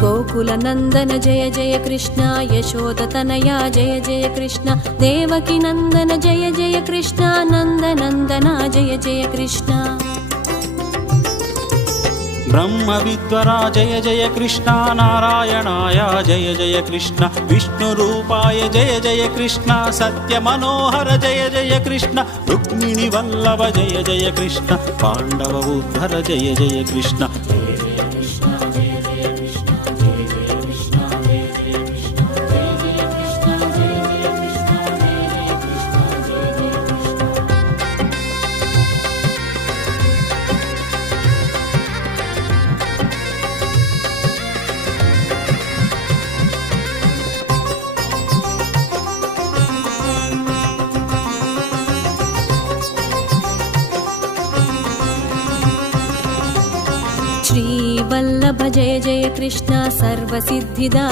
गोकुलनन्दन जय जय कृष्ण यशोदतनया जय जय कृष्ण देवकी नन्दन जय जय कृष्ण नन्दनन्दना जय जय कृष्ण ब्रह्मविद्वरा जय जय कृष्ण नारायणाय जय जय कृष्ण विष्णुरूपाय जय जय कृष्ण सत्यमनोहर जय जय कृष्ण रुक्मिणीवल्लभ जय जय कृष्ण पाण्डव उद्धर जय जय कृष्ण श्रीवल्लभ जय जय कृष्ण सर्वसिद्धिदा